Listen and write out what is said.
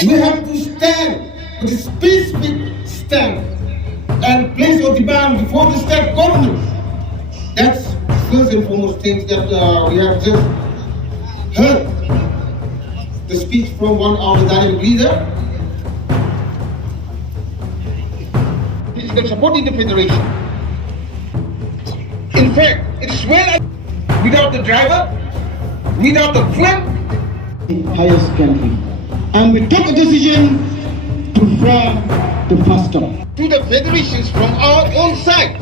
We have to stand with a specific stand and place our demand before the state government. That's first and foremost things that we have just heard. The speech from one of the dynamic leader. They're supporting the federation. In fact, it's well without the driver, without the flag. Highest country. And we took a decision to form the Fastom. To the federations from our own side.